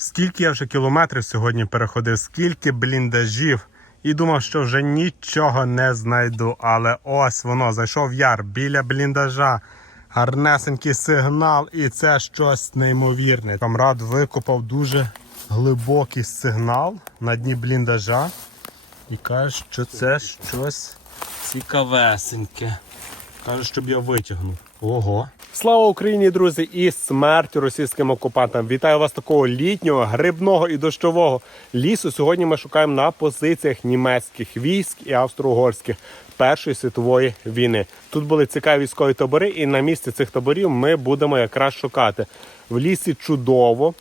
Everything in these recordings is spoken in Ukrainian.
Скільки я вже кілометрів сьогодні переходив, скільки бліндажів. І думав, що вже нічого не знайду. Але ось воно зайшов яр біля бліндажа. Гарнесенький сигнал, і це щось неймовірне. Камрад викопав дуже глибокий сигнал на дні бліндажа. І каже, що це щось цікавесеньке. Каже, щоб я витягнув. Ого. Слава Україні, друзі, і смерть російським окупантам. Вітаю вас такого літнього, грибного і дощового лісу. Сьогодні ми шукаємо на позиціях німецьких військ і австро-угорських Першої світової війни. Тут були цікаві військові табори, і на місці цих таборів ми будемо якраз шукати. В лісі чудово.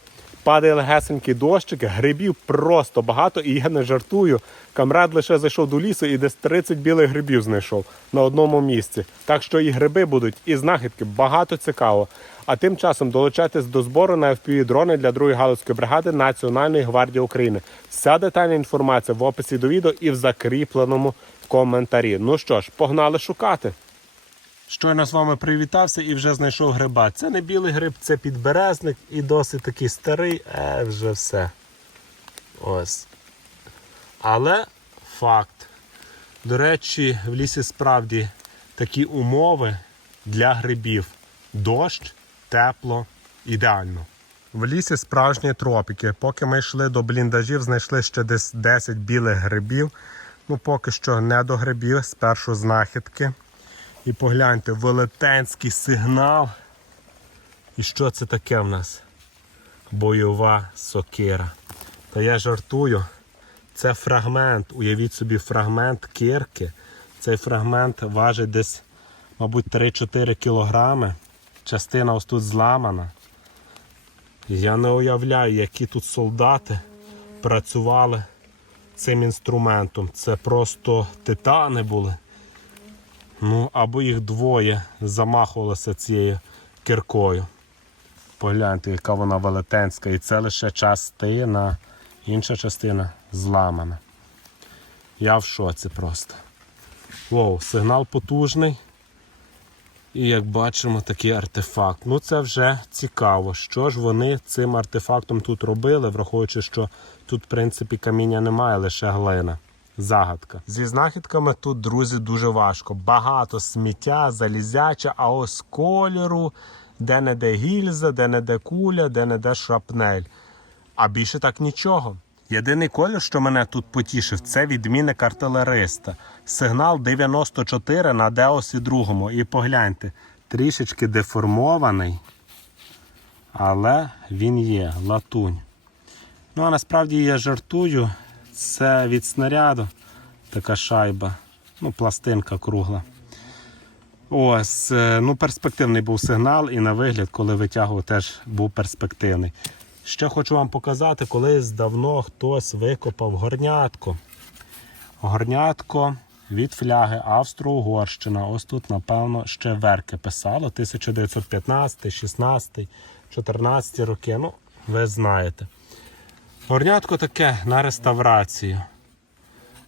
Падає легесенький дощик, грибів просто багато, і я не жартую. Камрад лише зайшов до лісу і десь 30 білих грибів знайшов на одному місці. Так що і гриби будуть, і знахідки багато цікаво. А тим часом долучайтесь до збору на fpv дрони для другої галузької бригади Національної гвардії України. Вся детальна інформація в описі до відео і в закріпленому коментарі. Ну що ж, погнали шукати. Щойно з вами привітався і вже знайшов гриба. Це не білий гриб, це підберезник і досить такий старий, е, вже все. Ось. Але факт. До речі, в лісі справді такі умови для грибів. Дощ, тепло, ідеально. В лісі справжні тропіки. Поки ми йшли до бліндажів, знайшли ще десь 10 білих грибів. Ну, поки що не до грибів, спершу знахідки. І погляньте, велетенський сигнал. І що це таке в нас? Бойова сокира. Та я жартую. Це фрагмент. Уявіть собі, фрагмент кирки. Цей фрагмент важить десь, мабуть, 3-4 кілограми. Частина ось тут зламана. Я не уявляю, які тут солдати працювали цим інструментом. Це просто титани були. Ну, або їх двоє замахувалися цією киркою. Погляньте, яка вона велетенська. І це лише частина, інша частина зламана. Я в шоці просто. Воу, сигнал потужний. І як бачимо, такий артефакт. Ну це вже цікаво, що ж вони цим артефактом тут робили, враховуючи, що тут, в принципі, каміння немає, лише глина. Загадка. Зі знахідками тут, друзі, дуже важко. Багато сміття, залізяча, а ось кольору, де не де гільза, де не де куля, де не де шрапнель. А більше так нічого. Єдиний колір, що мене тут потішив, це відмінник артилериста. Сигнал 94 на Деосі другому. І погляньте, трішечки деформований, але він є, латунь. Ну а насправді я жартую. Це від снаряду така шайба, ну, пластинка кругла. Ось, е, ну, перспективний був сигнал, і на вигляд, коли витягував, теж був перспективний. Ще хочу вам показати, колись давно хтось викопав горнятко. Горнятко від фляги Австро-Угорщина. Ось тут, напевно, ще верки писало. 1915, 16, 14 роки. Ну, ви знаєте. Горнятко таке на реставрацію.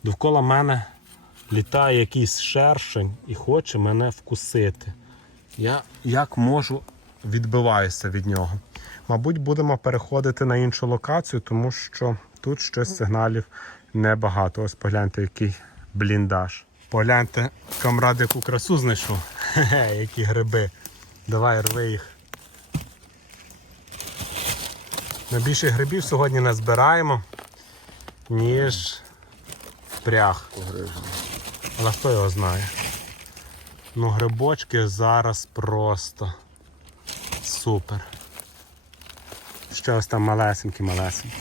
Довкола мене літає якийсь шершень і хоче мене вкусити. Я як можу відбиваюся від нього. Мабуть, будемо переходити на іншу локацію, тому що тут щось сигналів небагато. Ось погляньте, який бліндаж. Погляньте, камрад, яку красу знайшов. Хе-хе, які гриби. Давай рви їх. Ми більше грибів сьогодні не збираємо, ніж прях. Але хто його знає? Ну, грибочки зараз просто супер. Ще ось там малесенькі, малесенькі.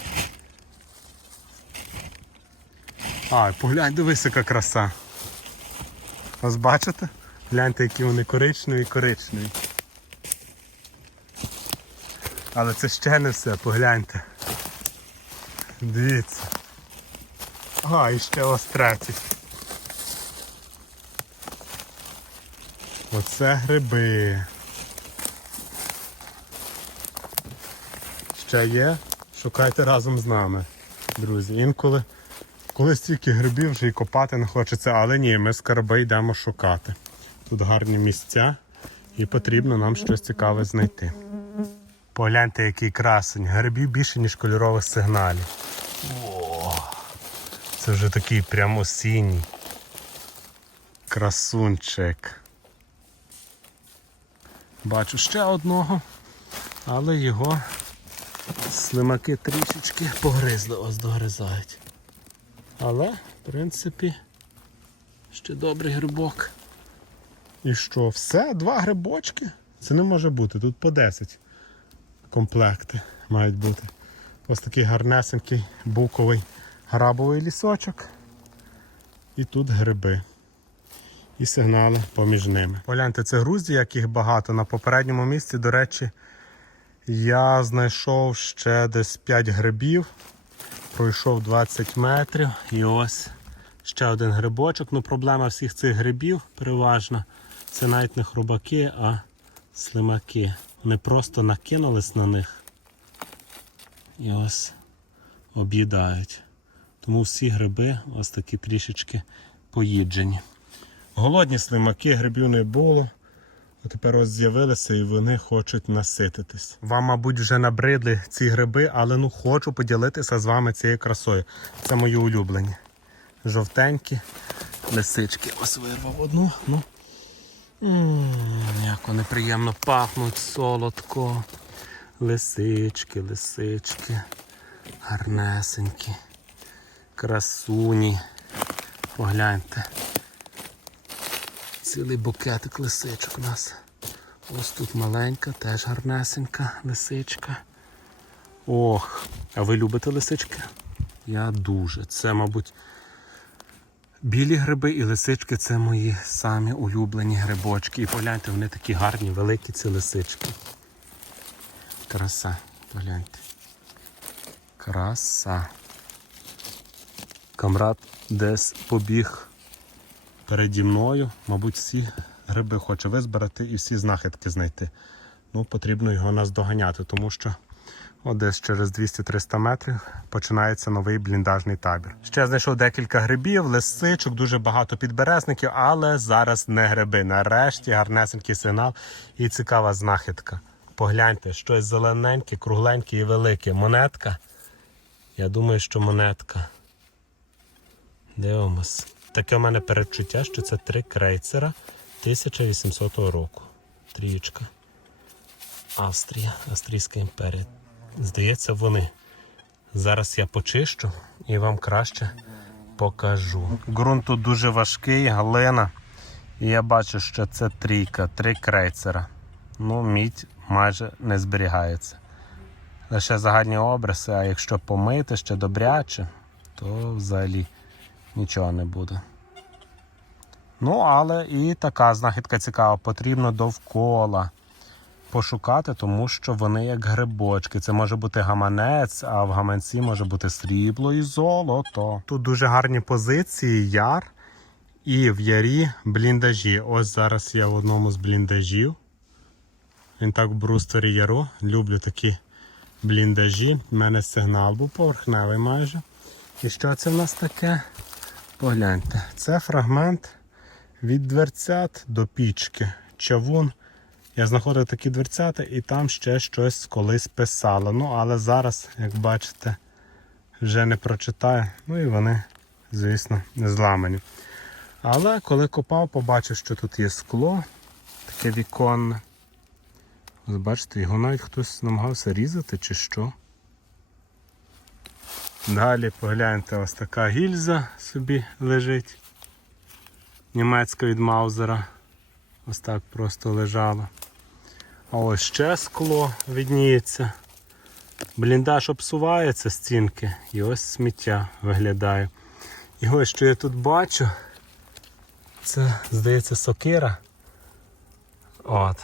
Ай, поглянь, дивись, яка краса. Ось бачите? Гляньте, які вони коричневі, коричневі. Але це ще не все, погляньте. Дивіться. А, і ще ось третій. Оце гриби. Ще є. Шукайте разом з нами, друзі. Інколи, коли стільки грибів вже і копати не хочеться, але ні, ми скарби йдемо шукати. Тут гарні місця і потрібно нам щось цікаве знайти. Погляньте, який красень. Грибів більше, ніж кольорових сигналів. О, це вже такий прямо осінній. Красунчик. Бачу ще одного, але його слимаки трішечки погризли, ось догризають. Але, в принципі, ще добрий грибок. І що, все? Два грибочки? Це не може бути. Тут по 10 комплекти мають бути. Ось такий гарнесенький буковий грабовий лісочок. І тут гриби. І сигнали поміж ними. Погляньте, це грузді, яких багато. На попередньому місці, до речі, я знайшов ще десь 5 грибів. Пройшов 20 метрів і ось ще один грибочок. Ну, проблема всіх цих грибів переважна. Це навіть не хробаки, а слимаки. Вони просто накинулись на них і ось об'їдають. Тому всі гриби ось такі трішечки поїджені. Голодні слимаки, грибів не було. А тепер ось з'явилися і вони хочуть насититись. Вам, мабуть, вже набридли ці гриби, але ну хочу поділитися з вами цією красою. Це мої улюблені. Жовтенькі лисички. Ось вирвав одну. Ну. М, Як вони приємно пахнуть, солодко. Лисички, лисички. Гарнесенькі. Красуні. Погляньте. Цілий букетик лисичок у нас. Ось тут маленька, теж гарнесенька лисичка. Ох, а ви любите лисички? Я дуже. Це, мабуть, білі гриби і лисички це мої самі улюблені грибочки. І погляньте, вони такі гарні, великі ці лисички. Краса, погляньте. Краса. Камрад десь побіг переді мною. Мабуть, всі гриби хоче визбирати і всі знахідки знайти. Ну, потрібно його наздоганяти, тому що от десь через 200-300 метрів починається новий бліндажний табір. Ще знайшов декілька грибів, лисичок, дуже багато підберезників, але зараз не гриби. Нарешті гарнесенький сигнал і цікава знахідка. Погляньте, щось зелененьке, кругленьке і велике. Монетка. Я думаю, що монетка. Дивимось. Таке у мене передчуття, що це три крейцера 1800 року. Трієчка. Австрія, Австрійська імперія. Здається, вони. Зараз я почищу і вам краще покажу. Ґрунт тут дуже важкий, галина. І я бачу, що це трійка, три крейцера. Ну, мідь майже не зберігається. Лише загальні обриси, а якщо помити ще добряче, то взагалі нічого не буде. Ну, але і така знахідка цікава. Потрібно довкола пошукати, тому що вони як грибочки. Це може бути гаманець, а в гаманці може бути срібло і золото. Тут дуже гарні позиції, яр і в ярі бліндажі. Ось зараз я в одному з бліндажів. Він так в брустворі яру. Люблю такі бліндажі. У мене сигнал був поверхневий майже. І що це в нас таке? Погляньте, це фрагмент від дверцят до пічки. Чавун. Я знаходив такі дверцята і там ще щось колись писало. Ну, але зараз, як бачите, вже не прочитаю. Ну і вони, звісно, не зламані. Але коли копав, побачив, що тут є скло, таке віконне. Ось бачите, його навіть хтось намагався різати чи що. Далі погляньте, ось така гільза собі лежить. Німецька від Маузера. Ось так просто лежала. Ось ще скло відніється. Бліндаж обсувається стінки і ось сміття виглядає. І ось що я тут бачу, це, здається, сокира. От.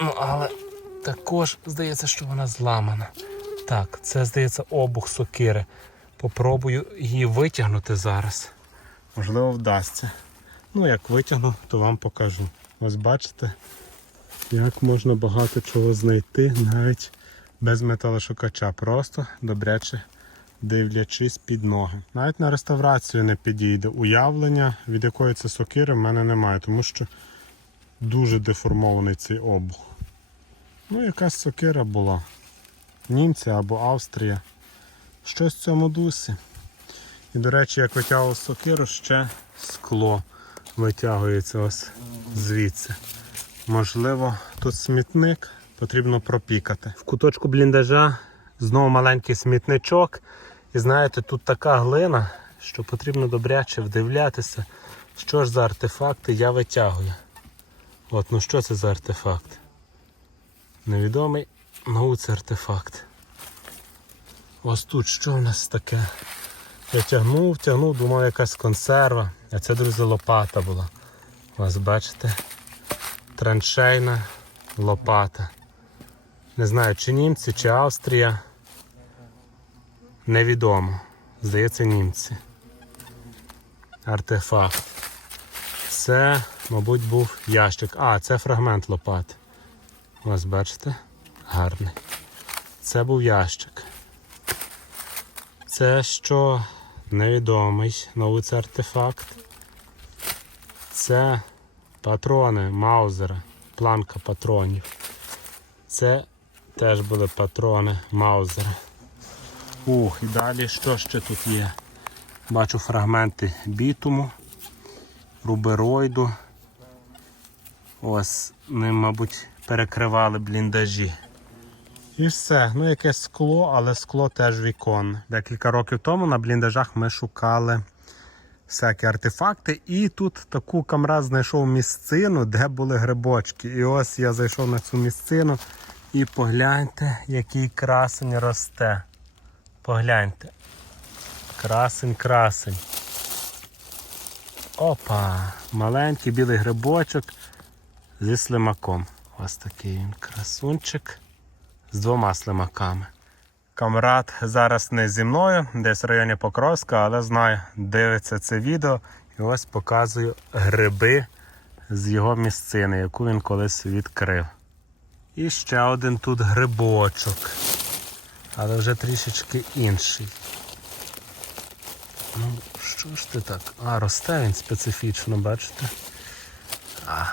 Ну, але також здається, що вона зламана. Так, це здається обух сокири. Попробую її витягнути зараз. Можливо, вдасться. Ну, як витягну, то вам покажу. Ось бачите, як можна багато чого знайти навіть без металошукача. Просто добряче дивлячись під ноги. Навіть на реставрацію не підійде. Уявлення, від якої це сокири, в мене немає, тому що дуже деформований цей обух. Ну, якась сокира була. Німці або Австрія. Щось в цьому дусі. І, до речі, як витягував сокиру, ще скло витягується ось звідси. Можливо, тут смітник потрібно пропікати. В куточку бліндажа знову маленький смітничок. І знаєте, тут така глина, що потрібно добряче вдивлятися, що ж за артефакти я витягую. От, ну що це за артефакт? Невідомий науці артефакт. Ось тут що в нас таке? Я тягнув, тягнув, думав якась консерва. А це, друзі, лопата була. Ось бачите? Траншейна лопата. Не знаю, чи німці, чи Австрія. Невідомо. Здається, німці. Артефакт. Це, мабуть, був ящик. А, це фрагмент лопати. Ось бачите? Гарний. Це був ящик. Це що невідомий новий артефакт. Це патрони Маузера, планка патронів. Це теж були патрони Маузера. Ух, і далі що ще тут є? Бачу фрагменти бітуму, рубероїду. Ось ним, мабуть, перекривали бліндажі. І все. Ну, якесь скло, але скло теж віконне. Декілька років тому на бліндажах ми шукали всякі артефакти. І тут таку камрад знайшов місцину, де були грибочки. І ось я зайшов на цю місцину і погляньте, який красень росте. Погляньте. Красень, красень. Опа! Маленький білий грибочок зі слимаком. Ось такий він красунчик з двома слимаками. Камрад зараз не зі мною, десь в районі Покровська, але знаю, дивиться це відео і ось показую гриби з його місцини, яку він колись відкрив. І ще один тут грибочок, але вже трішечки інший. Ну, що ж ти так? А, росте він специфічно, бачите? А.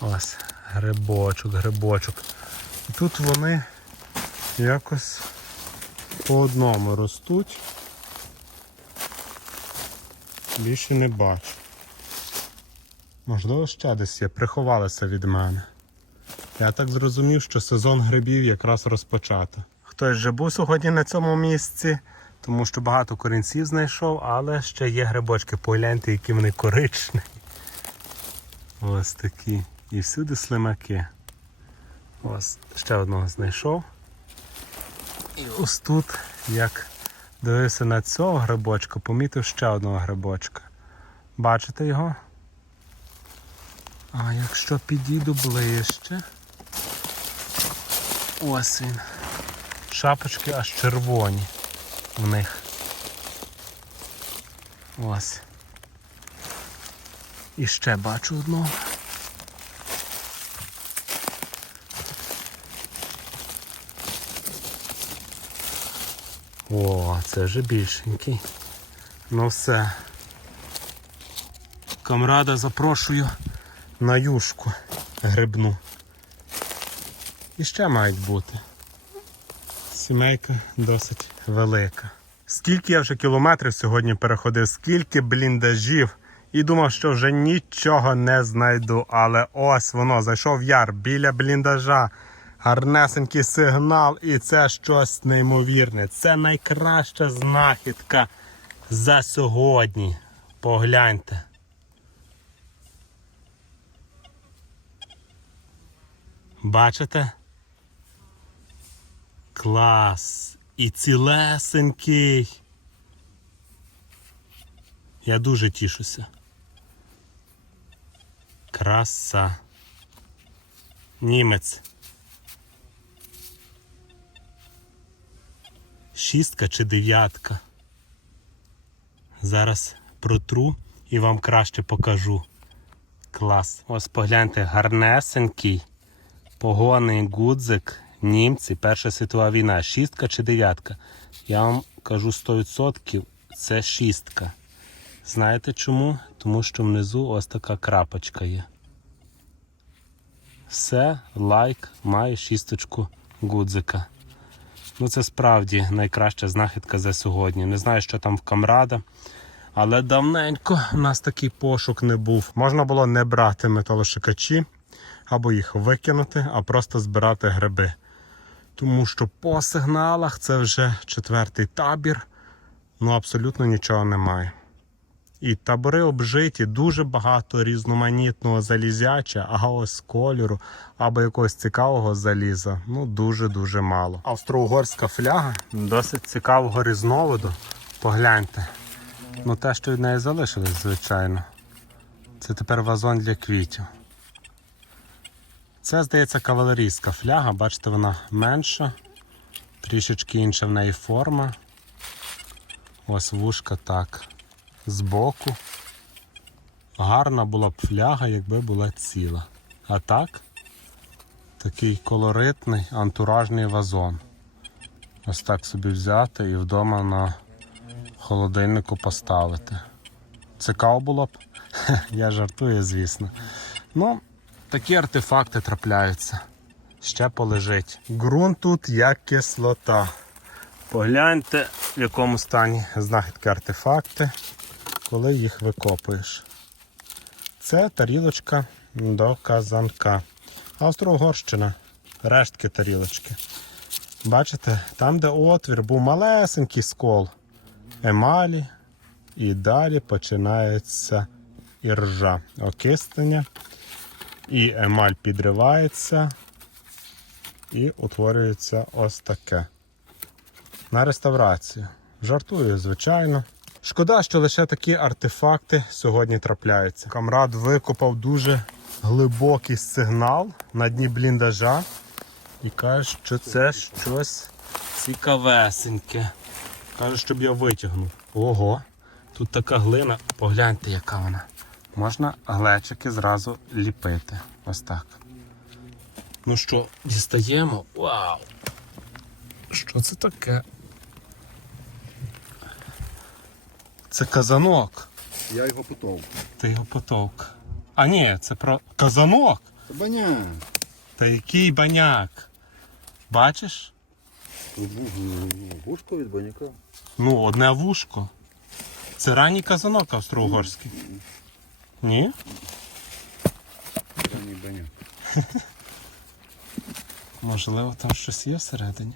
Ось, грибочок, грибочок. І тут вони якось по одному ростуть. Більше не бачу. Можливо, ще десь є, приховалися від мене. Я так зрозумів, що сезон грибів якраз розпочато. Хтось вже був сьогодні на цьому місці, тому що багато корінців знайшов, але ще є грибочки. Погляньте, які вони коричневі. Ось такі. І всюди слимаки. Ось ще одного знайшов. І ось тут, як дивився на цього грибочка, помітив ще одного грибочка. Бачите його? А якщо підійду ближче. Ось він. Шапочки аж червоні в них. Ось. І ще бачу одного. Вже більшенький. Ну все. Камрада запрошую на юшку грибну. І ще мають бути. Сімейка досить велика. Скільки я вже кілометрів сьогодні переходив, скільки бліндажів. І думав, що вже нічого не знайду. Але ось воно зайшов яр біля бліндажа. Гарнесенький сигнал, і це щось неймовірне. Це найкраща знахідка за сьогодні. Погляньте. Бачите? Клас. І цілесенький. Я дуже тішуся. Краса. Німець. Шістка чи дев'ятка. Зараз протру і вам краще покажу. Клас. Ось погляньте, гарнесенький, погоний гудзик, німці, Перша світова війна. Шістка чи дев'ятка. Я вам кажу 100% це шістка. Знаєте чому? Тому що внизу ось така крапочка є. все, лайк, має шісточку гудзика. Ну, це справді найкраща знахідка за сьогодні. Не знаю, що там в камрада, але давненько у нас такий пошук не був. Можна було не брати металошукачі або їх викинути, а просто збирати гриби. Тому що по сигналах це вже четвертий табір, ну абсолютно нічого немає. І табори обжиті, дуже багато різноманітного залізяча, а ось кольору або якогось цікавого заліза. Ну дуже-дуже мало. Австро-угорська фляга досить цікавого різновиду. Погляньте. Ну те, що від неї залишилось, звичайно. Це тепер вазон для квітів. Це, здається, кавалерійська фляга, бачите, вона менша, трішечки інша в неї форма. Ось вушка так збоку. Гарна була б фляга, якби була ціла. А так, такий колоритний антуражний вазон. Ось так собі взяти і вдома на холодильнику поставити. Цікаво було б. Я жартую, звісно. Ну, такі артефакти трапляються. Ще полежить. Ґрунт тут як кислота. Погляньте, в якому стані знахідки артефакти коли їх викопуєш. Це тарілочка до казанка. Австро-Угорщина. Рештки тарілочки. Бачите, там, де отвір, був малесенький скол емалі, і далі починається іржа, окиснення. І емаль підривається і утворюється ось таке. На реставрацію. Жартую, звичайно. Шкода, що лише такі артефакти сьогодні трапляються. Камрад викопав дуже глибокий сигнал на дні бліндажа і каже, що це щось цікавесеньке. Каже, щоб я витягнув. Ого, тут така глина, погляньте, яка вона. Можна глечики зразу ліпити. Ось так. Ну що, дістаємо? Вау! Що це таке? Це казанок. Я його потовк. Ти його потовк. А ні, це про казанок. Та баня. Та який баняк. Бачиш? Вушко від баняка. Ну, одне вушко. Це ранній казанок австро-угорський. Ні? Ранній баняк. Можливо, там щось є всередині.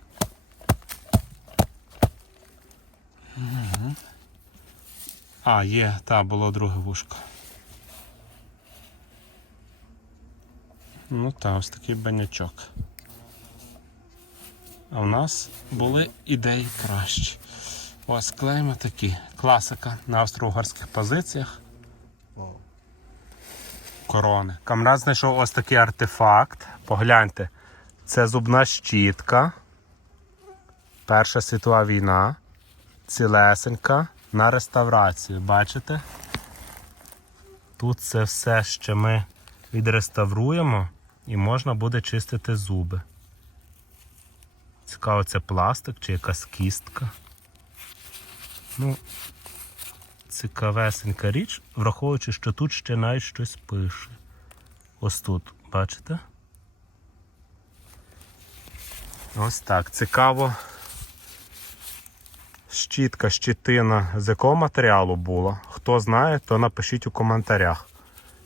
А, є, та, було друге вушко. Ну та, ось такий банячок. А в нас були ідеї кращі. Ось клейми такі. Класика на австро-угорських позиціях. Корони. Камрад знайшов ось такий артефакт. Погляньте. Це зубна щітка. Перша світова війна. Цілесенька на реставрацію. Бачите? Тут це все ще ми відреставруємо і можна буде чистити зуби. Цікаво, це пластик чи якась кістка. Ну, цікавесенька річ, враховуючи, що тут ще навіть щось пише. Ось тут, бачите? Ось так. Цікаво. Щітка, щитина з якого матеріалу була. Хто знає, то напишіть у коментарях,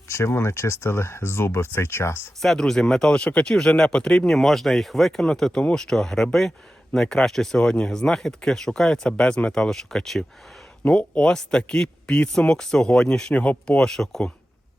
чим вони чистили зуби в цей час. Все, друзі, металошукачі вже не потрібні, можна їх викинути, тому що гриби найкращі сьогодні знахідки шукаються без металошукачів. Ну, ось такий підсумок сьогоднішнього пошуку.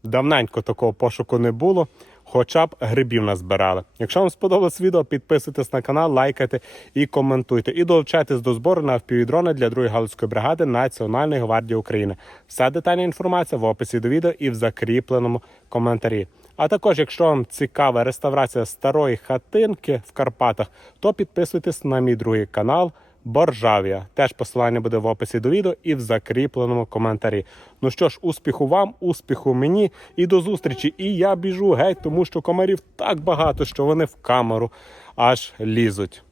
Давненько такого пошуку не було, хоча б грибів назбирали. Якщо вам сподобалось відео, підписуйтесь на канал, лайкайте і коментуйте. І долучайтесь до збору на впівдрони для 2-ї галицької бригади Національної гвардії України. Вся детальна інформація в описі до відео і в закріпленому коментарі. А також, якщо вам цікава реставрація старої хатинки в Карпатах, то підписуйтесь на мій другий канал. Боржавія. Теж посилання буде в описі до відео і в закріпленому коментарі. Ну що ж, успіху вам, успіху мені і до зустрічі. І я біжу геть, тому що комарів так багато, що вони в камеру аж лізуть.